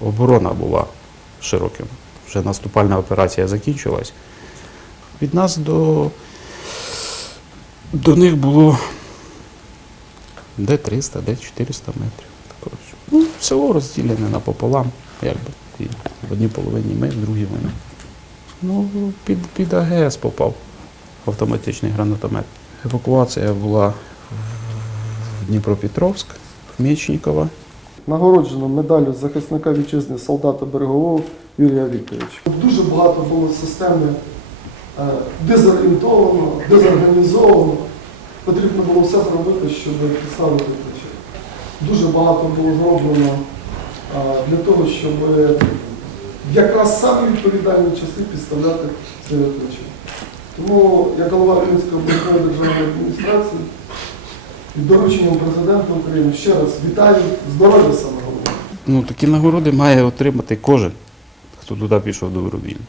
оборона була широким. Вже наступальна операція закінчилась. Від нас до, до них було де 300, де 400 метрів. Такого. Ну, село розділене напополам, якби. І в одній половині ми, в другій вони. Ну, під, під АГС попав автоматичний гранатомет. Евакуація була в Дніпропетровськ, в Мечникова. Нагороджено медаллю захисника вітчизни солдата берегового Юрія Вікторовича. Дуже багато було системи е, дезорієнтовано, дезорганізовано. Потрібно було все зробити, щоб підставити плече. Дуже багато було зроблено е, для того, щоб якраз саме відповідальні часи підставляти своє плече. Тому як голова Рівненської обласної державної адміністрації і дорученням президента України ще раз вітаю, здоров'я саме головне. Ну, такі нагороди має отримати кожен, хто туди пішов добровільно.